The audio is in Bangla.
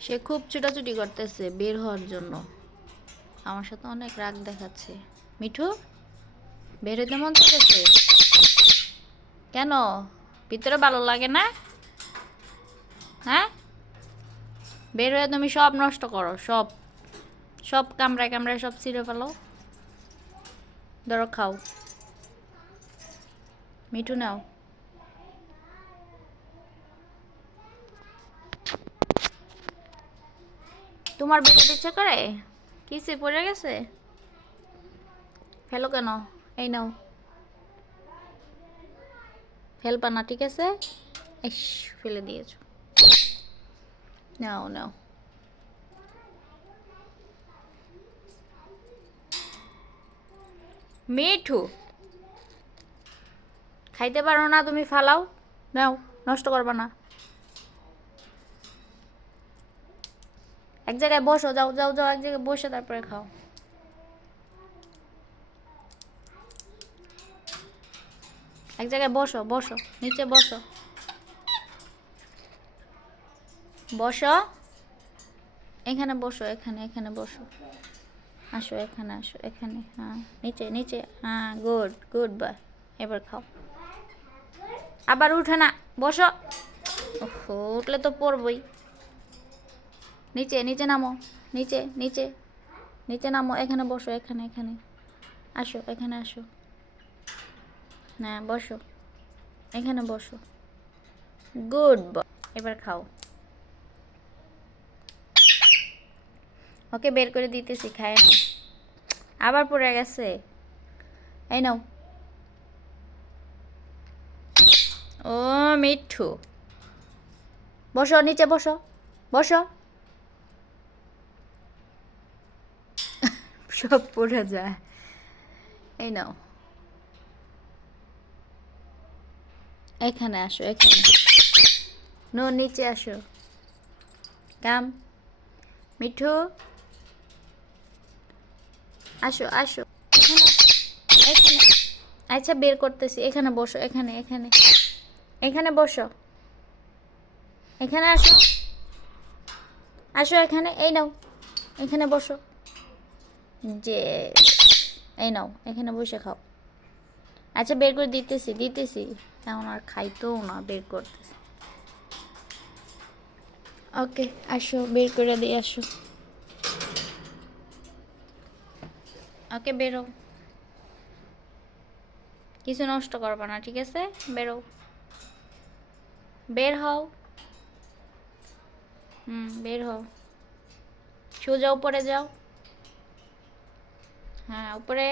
সে খুব ছুটাছুটি করতেছে বের হওয়ার জন্য। আমার সাথে অনেক রাগ দেখাচ্ছে। মিঠু, বের হইতে মন চাইতেছে? কেন? ভিতরে ভালো লাগে না? হ্যাঁ? বের হয়ে তুমি সব নষ্ট করো, সব। সব কামড়ায় কামড়ায় সব ছিঁড়ে ফেলো। ধরো, খাও। মিঠু, নাও। তোমার বেরোতে ইচ্ছে করে কিসে পড়ে গেছে? ফেলো কেন? এই নাও। ফেলবা না ঠিক আছে? ইস, ফেলে দিয়েছ। নাও নাও। মিঠু, খাইতে পারো না তুমি, ফালাও। নাও, নষ্ট করবা না। এক জায়গায় বসো, যাও যাও যাও, এক জায়গায় বসে তারপরে খাও। এক জায়গায় বসো বসো, নিচে বসো। বসো। এখানে বসো, এখানে এখানে বসো। আসো, এখানে আসো, এখানে হ্যাঁ নিচে নিচে হ্যাঁ গুড গুড বাই এবার খাও। আবার উঠে না, বসো। ওহো উঠলে তো পড়বই। নিচে নিচে নামো। নিচে নিচে নিচে নামো। এখানে বসো, এখানে এখানে। আসো এখানে আসো। হ্যাঁ বসো। এখানে বসো। গুড এবার খাও। ওকে বের করে দিতেছি, খায় আবার পড়ে গেছে। এই নাও। ও মিঠু। বসো, নিচে বসো। বসো। সব পড়ে যায়। এই নাও। এখানে আসো, এখানে। নো, নিচে আসো। কাম। মিঠু। আসো আসো। এখানে আচ্ছা বের করতেছি। এখানে বসো, এখানে এখানে। এখানে বসো। এখানে আসো। আসো, এখানে। এই নাও। এখানে বসো। যে এই নাও এখানে বসে খাও। আচ্ছা বের করে দিতেছি দিতেছি। এখন আর খাইতেও না বের করতেছি। ওকে আসো বের করে দিয়ে আসো। ওকে বেরো। কিছু নষ্ট করব না ঠিক আছে? বেরো। বের হও। হুম বের হও। সোজা উপরে যাও। হ্যাঁ উপরে